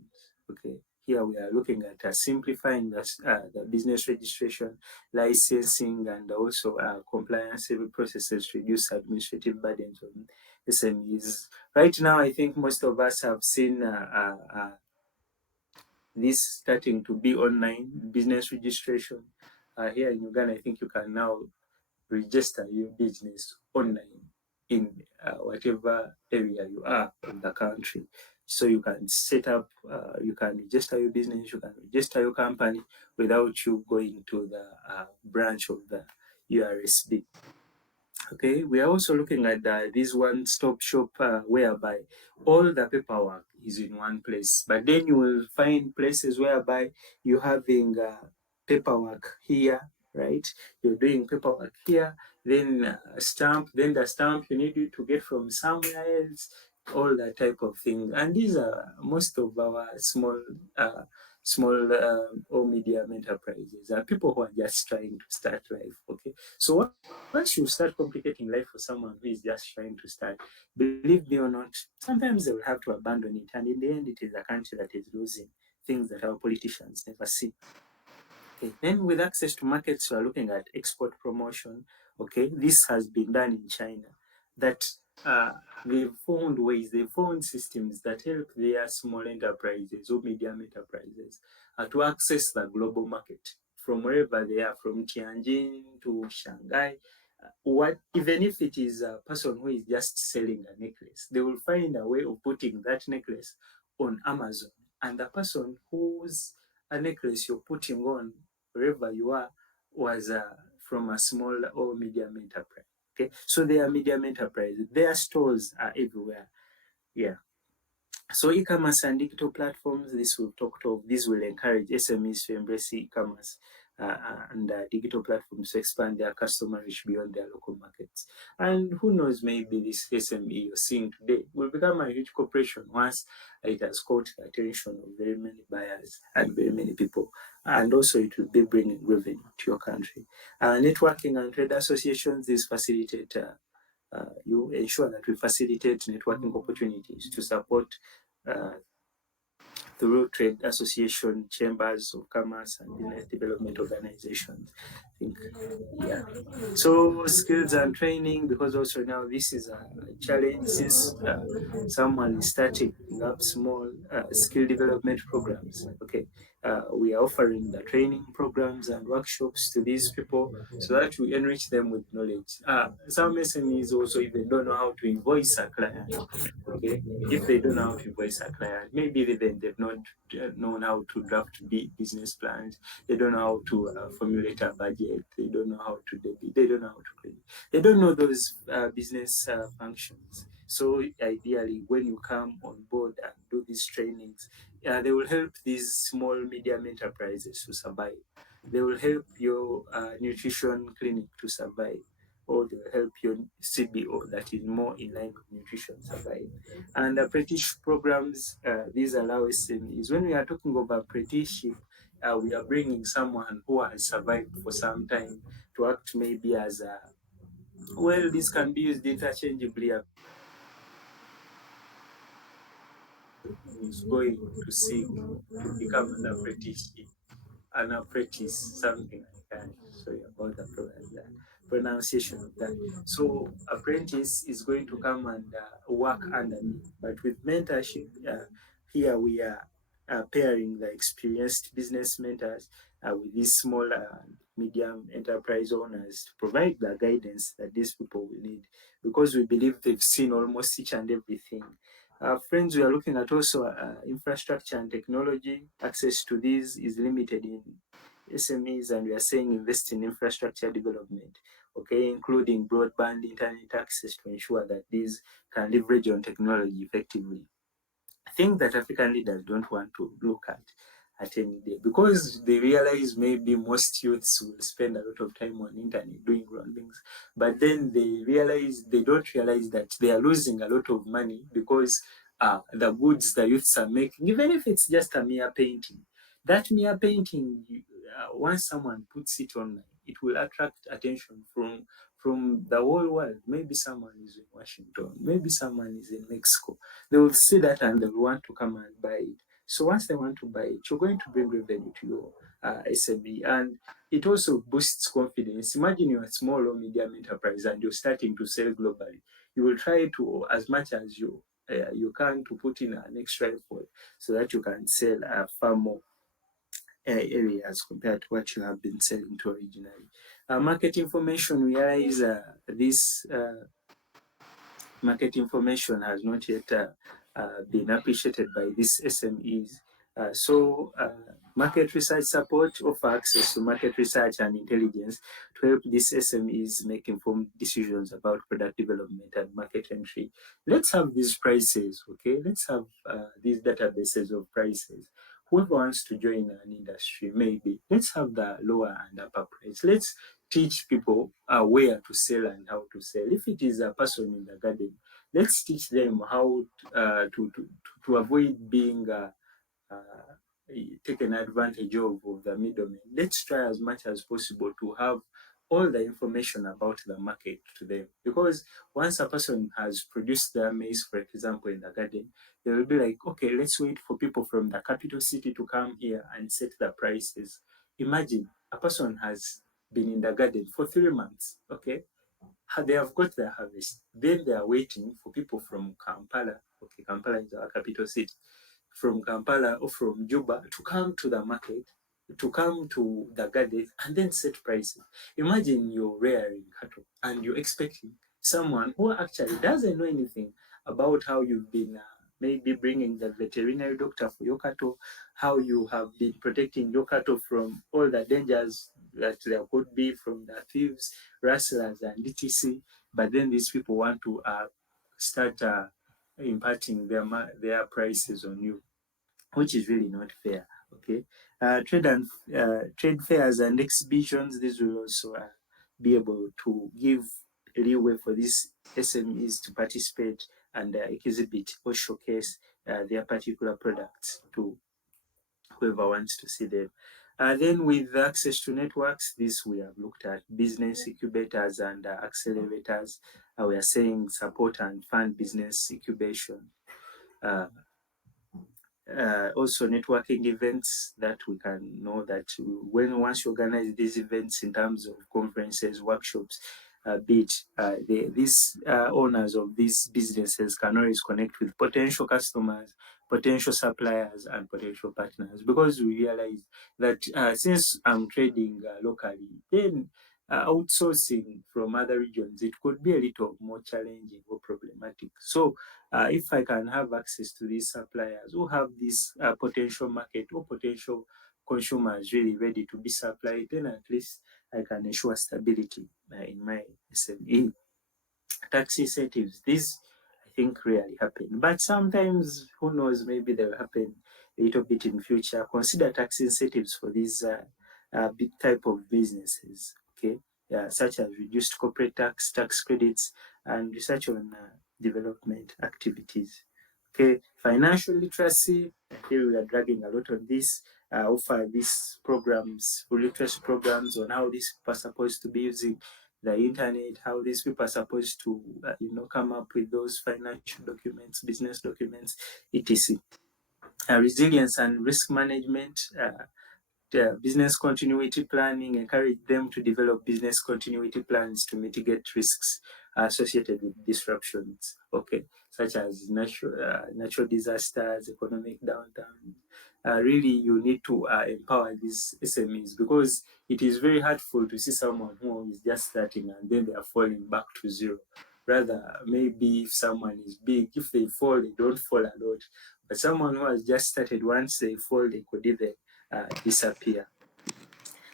Okay, here we are looking at simplifying the business registration, licensing, and also compliance processes to reduce administrative burdens on SMEs. Right now, I think most of us have seen this starting to be online business registration. Here in Uganda, I think you can now register your business online in whatever area you are of the country. So you can set up, you can register your business, you can register your company without you going to the branch of the URSB. Okay, we are also looking at this one-stop shop whereby all the paperwork is in one place. But then you will find places whereby you're having paperwork here, right? You're doing paperwork here, then a stamp, then the stamp you need to get from somewhere else, all that type of thing. And these are most of our small or medium enterprises are people who are just trying to start life. Okay, so once you start complicating life for someone who is just trying to start, believe me or not, sometimes they will have to abandon it. And in the end, it is a country that is losing things that our politicians never see. Okay, then with access to markets, we are looking at export promotion. Okay, this has been done in China. That uh, they've found ways, they've found systems that help their small enterprises or medium enterprises to access the global market from wherever they are, from Tianjin to Shanghai. What even if it is a person who is just selling a necklace, they will find a way of putting that necklace on Amazon, and the person whose a necklace you're putting on wherever you are was from a small or medium enterprise. Okay, so they are medium enterprises. Their stores are everywhere. Yeah. So e-commerce and digital platforms, this we've talked of, this will encourage SMEs to embrace e-commerce and digital platforms to expand their customer reach beyond their local markets. And who knows, maybe this SME you're seeing today will become a huge corporation once it has caught the attention of very many buyers and very many people. And also it will be bringing revenue to your country. Networking and trade associations, these facilitate you ensure that we facilitate networking opportunities to support uh, through trade association, chambers of commerce, and business development organizations. I think, yeah. So skills and training, because also now this is a challenge since someone is starting up small skill development programs. Okay, we are offering the training programs and workshops to these people so that we enrich them with knowledge. Some SMEs also even don't know how to invoice a client. Okay, if they don't know how to invoice a client, maybe they've not known how to draft business plans. They don't know how to formulate a budget. They don't know how to debit. They don't know how to credit. They don't know those business functions. So ideally, when you come on board and do these trainings, they will help these small medium enterprises to survive. They will help your nutrition clinic to survive, or they will help your CBO that is more in line with nutrition survive. And apprenticeship programs, these allow SMEs. When we are talking about apprenticeship, we are bringing someone who has survived for some time to act maybe as a, well, this can be used interchangeably. Is going to seek to become an apprentice, something like that. Sorry about the pronunciation of that. So apprentice is going to come and work under me, but with mentorship, here we are pairing the experienced business mentors with these small medium enterprise owners to provide the guidance that these people will need, because we believe they've seen almost each and everything. Friends, we are looking at also infrastructure and technology. Access to these is limited in SMEs, and we are saying invest in infrastructure development, okay, including broadband internet access to ensure that these can leverage on technology effectively. Thing that African leaders don't want to look at any day, because they realize maybe most youths will spend a lot of time on internet doing wrong things, but then they don't realize that they are losing a lot of money because the goods the youths are making, even if it's just a mere painting, that mere painting, once someone puts it online, it will attract attention from the whole world. Maybe someone is in Washington, maybe someone is in Mexico. They will see that and they will want to come and buy it. So once they want to buy it, you're going to bring revenue to your SME, and it also boosts confidence. Imagine you're a small or medium enterprise and you're starting to sell globally. You will try to, as much as you can, to put in an extra effort so that you can sell far more areas compared to what you have been selling to originally. Market information, we realize this market information has not yet been appreciated by these SMEs. Market research support offer access to market research and intelligence to help these SMEs make informed decisions about product development and market entry. Let's have these prices, okay? Let's have these databases of prices. Whoever wants to join an industry, maybe let's have the lower and upper price. Let's teach people where to sell and how to sell. If it is a person in the garden, let's teach them how to avoid being taken advantage of the middleman. Let's try as much as possible to have all the information about the market to them. Because once a person has produced their maize, for example, in the garden, they will be like, okay, let's wait for people from the capital city to come here and set the prices. Imagine a person has been in the garden for 3 months, okay? They have got their harvest. Then they are waiting for people from Kampala. Okay, Kampala is our capital city. From Kampala or from Juba to come to the market, to come to the garden and then set prices. Imagine you're rearing cattle and you're expecting someone who actually doesn't know anything about how you've been maybe bringing the veterinary doctor for your cattle, how you have been protecting your cattle from all the dangers that there could be from the thieves, rustlers, and etc. But then these people want to start imparting their prices on you, which is really not fair. Okay, trade fairs and exhibitions. This will also be able to give leeway for these SMEs to participate and exhibit or showcase their particular products to whoever wants to see them. Then with access to networks, this we have looked at business incubators and accelerators. We are saying support and fund business incubation. Uh, Also networking events that we can know that when once you organize these events in terms of conferences, workshops, be it these owners of these businesses can always connect with potential customers, potential suppliers, and potential partners, because we realize that since I'm trading locally, then outsourcing from other regions, it could be a little more challenging or problematic. So if I can have access to these suppliers who have this potential market or potential consumers really ready to be supplied, then at least I can ensure stability in my SME. Tax incentives, these I think rarely happen, but sometimes, who knows, maybe they'll happen a little bit in future. Consider tax incentives for these big type of businesses, okay? Yeah, such as reduced corporate tax, tax credits, and research on development activities. Okay, financial literacy, I feel we are dragging a lot on this. Offer these programs, literacy programs on how these people are supposed to be using the internet, how these people are supposed to, come up with those financial documents, business documents, etc. Resilience and risk management. Business continuity planning, encourage them to develop business continuity plans to mitigate risks associated with disruptions, okay, such as natural disasters, economic downturn. Really, you need to empower these SMEs, because it is very hurtful to see someone who is just starting and then they are falling back to zero. Rather, maybe if someone is big, if they fall, they don't fall a lot. But someone who has just started, once they fall, they could even disappear.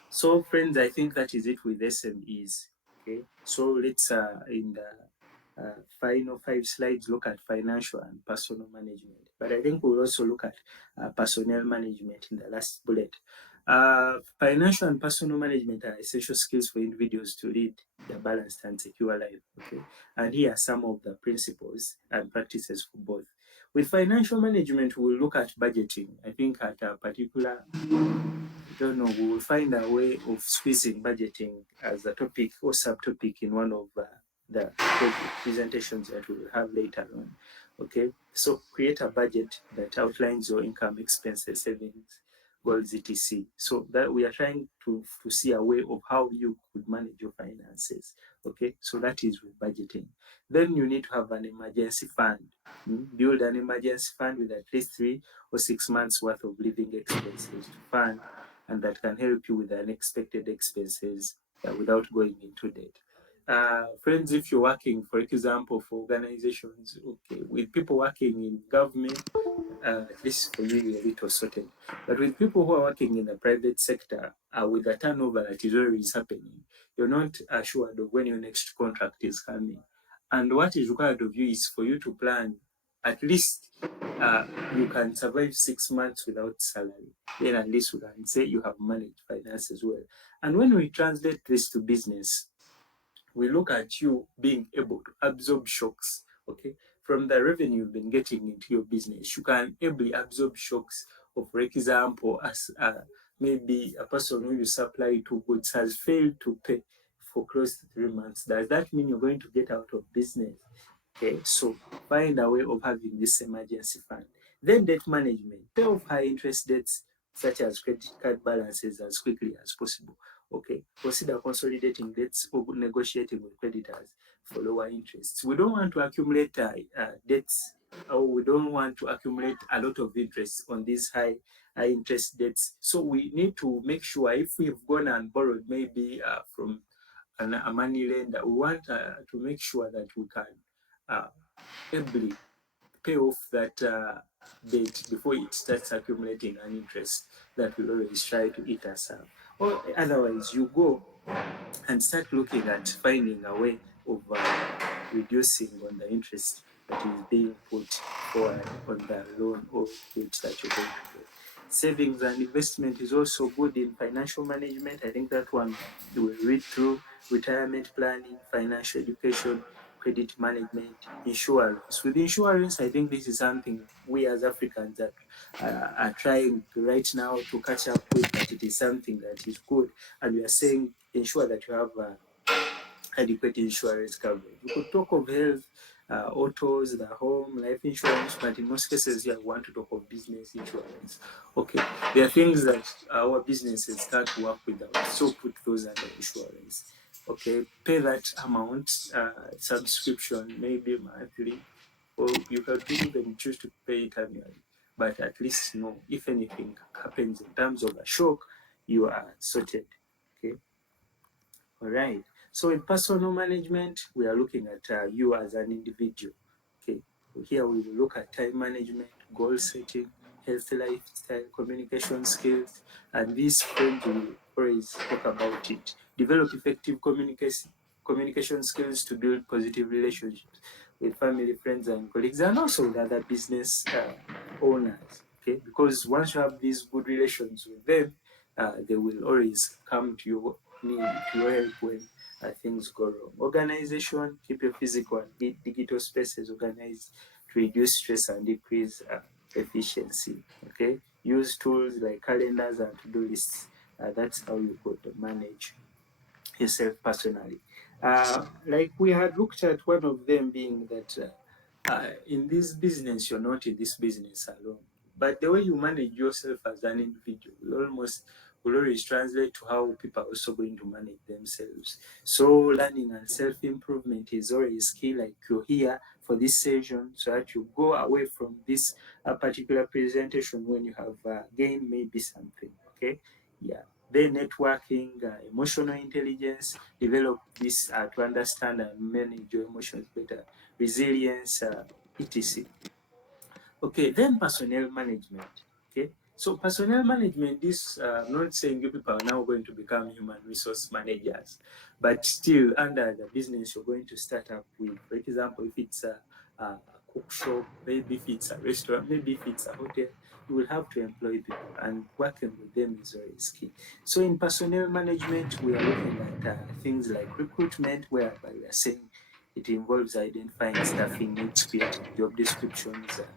So, friends, I think that is it with SMEs. Okay, so let's in the final 5 slides look at financial and personal management. But I think we'll also look at personnel management in the last bullet. Financial and personal management are essential skills for individuals to lead a balanced and secure life. Okay, and here are some of the principles and practices for both. With financial management, we'll look at budgeting. I think at a particular, I don't know, we will find a way of squeezing budgeting as a topic or subtopic in one of the presentations that we will have later on. Okay, so create a budget that outlines your income, expenses, savings, goals, etc. So that we are trying to see a way of how you could manage your finances. Okay, so that is with budgeting. Then you need to have an emergency fund. Build an emergency fund with at least 3 or 6 months worth of living expenses to fund, and that can help you with unexpected expenses without going into debt. Friends, if you're working, for example, for organizations, okay, with people working in government, at least for you, you're a little sorted. But with people who are working in the private sector, with the turnover that is always happening, you're not assured of when your next contract is coming. And what is required of you is for you to plan at least you can survive 6 months without salary. Then at least we can say you have managed finances well. And when we translate this to business, we look at you being able to absorb shocks, okay, from the revenue you've been getting into your business. You can ably absorb shocks of, for example, as maybe a person who you supply to goods has failed to pay for close to 3 months. Does that mean you're going to get out of business? Okay, so find a way of having this emergency fund. Then debt management, pay off high interest debts such as credit card balances as quickly as possible. Okay, consider consolidating debts or negotiating with creditors for lower interests. We don't want to accumulate debts, or we don't want to accumulate a lot of interest on these high interest debts. So we need to make sure, if we've gone and borrowed maybe from a money lender, we want to make sure that we can uh, ably pay off that debt before it starts accumulating an interest that will always try to eat us up. Or otherwise, you go and start looking at finding a way of reducing on the interest that is being put forward on the loan or debt that you're going to get. Savings and investment is also good in financial management. I think that one you will read through: retirement planning, financial education, credit management, insurance. With insurance, I think this is something we as Africans are trying right now to catch up with, but it is something that is good. And we are saying ensure that you have adequate insurance coverage. We could talk of health, autos, the home, life insurance, but in most cases here we want to talk of business insurance. Okay, there are things that our businesses can't work without, so put those under insurance. Okay, pay that amount, subscription, maybe monthly, or you could even choose to pay it annually. But at least know if anything happens in terms of a shock, you are sorted. Okay. All right. So in personal management, we are looking at you as an individual. Okay. Here we will look at time management, goal setting, healthy lifestyle, communication skills, and these friends will always talk about it. Develop effective communication skills to build positive relationships with family, friends, and colleagues, and also with other business owners. Okay, because once you have these good relations with them, they will always come to you need to help when things go wrong. Organization, keep your physical and digital spaces organized to reduce stress and increase efficiency. Okay, use tools like calendars and to-do lists. That's how you could manage yourself personally. Like we had looked at one of them being that in this business, you're not in this business alone. But the way you manage yourself as an individual will always translate to how people are also going to manage themselves. So learning and self-improvement is always key, like you're here for this session so that you go away from this particular presentation when you have gained maybe something. Okay. Yeah. Then networking, emotional intelligence, develop this to understand and manage your emotions better, resilience, etc. Okay, then personnel management. Okay, so personnel management, this I'm not saying you people are now going to become human resource managers, but still under the business you're going to start up with. For example, if it's a cook shop, maybe if it's a restaurant, maybe if it's a hotel, you will have to employ people, and working with them is very key. So in personnel management, we are looking at things like recruitment, whereby we are saying it involves identifying staffing needs, creating job descriptions, and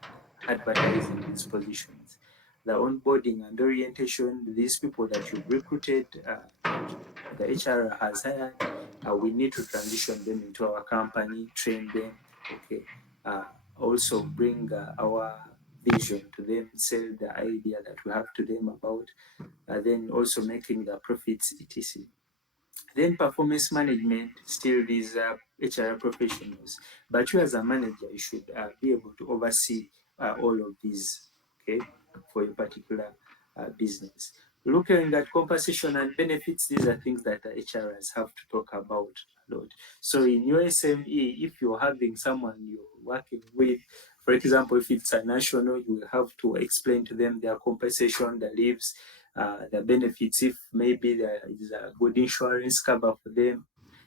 advertising these positions. The onboarding and orientation, these people that you've recruited, that the HR has hired, we need to transition them into our company, train them, okay. Also bring our vision to them, sell the idea that we have to them about, then also making the profits, etc. Then performance management, still these HR professionals. But you as a manager, you should be able to oversee all of these, okay, for your particular business. Looking at compensation and benefits, these are things that HRs have to talk about a lot. So in your SME, if you're having someone you're working with, for example, if it's a national, you will have to explain to them their compensation, the leaves, the benefits, if maybe there is a good insurance cover for them,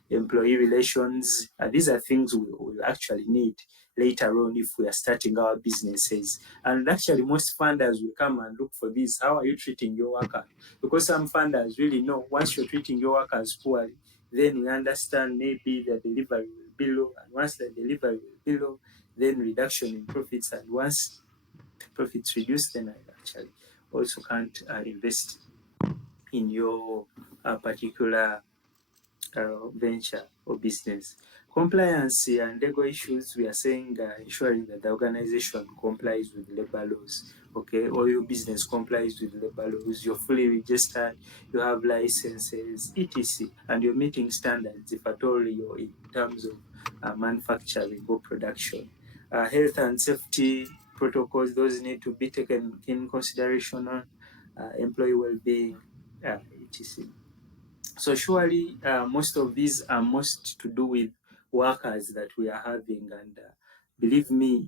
employee relations. These are things we will actually need later on if we are starting our businesses. And actually, most funders will come and look for this. How are you treating your workers? Because some funders really know once you're treating your workers poorly, then we understand maybe the delivery will be low. And once the delivery will be low, then reduction in profits. And once profits reduce, then I actually also can't invest in your particular venture or business. Compliance and legal issues, we are saying ensuring that the organization complies with labor laws, okay, or your business complies with labor laws, you're fully registered, you have licenses, etc., and you're meeting standards if at all you're in terms of manufacturing or production. Health and safety protocols, those need to be taken in consideration on employee well-being, etc. So surely most of these are most to do with workers that we are having, and believe me,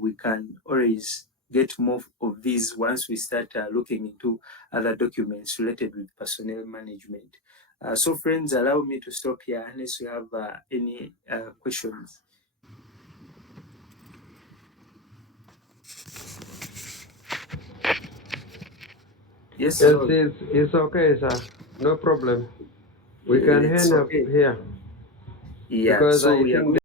we can always get more of these once we start looking into other documents related with personnel management. So friends, allow me to stop here unless you have any questions. Yes, Yes, Zol. it's okay, sir. No problem. We can It's end up okay. here Yeah, because so I we are think going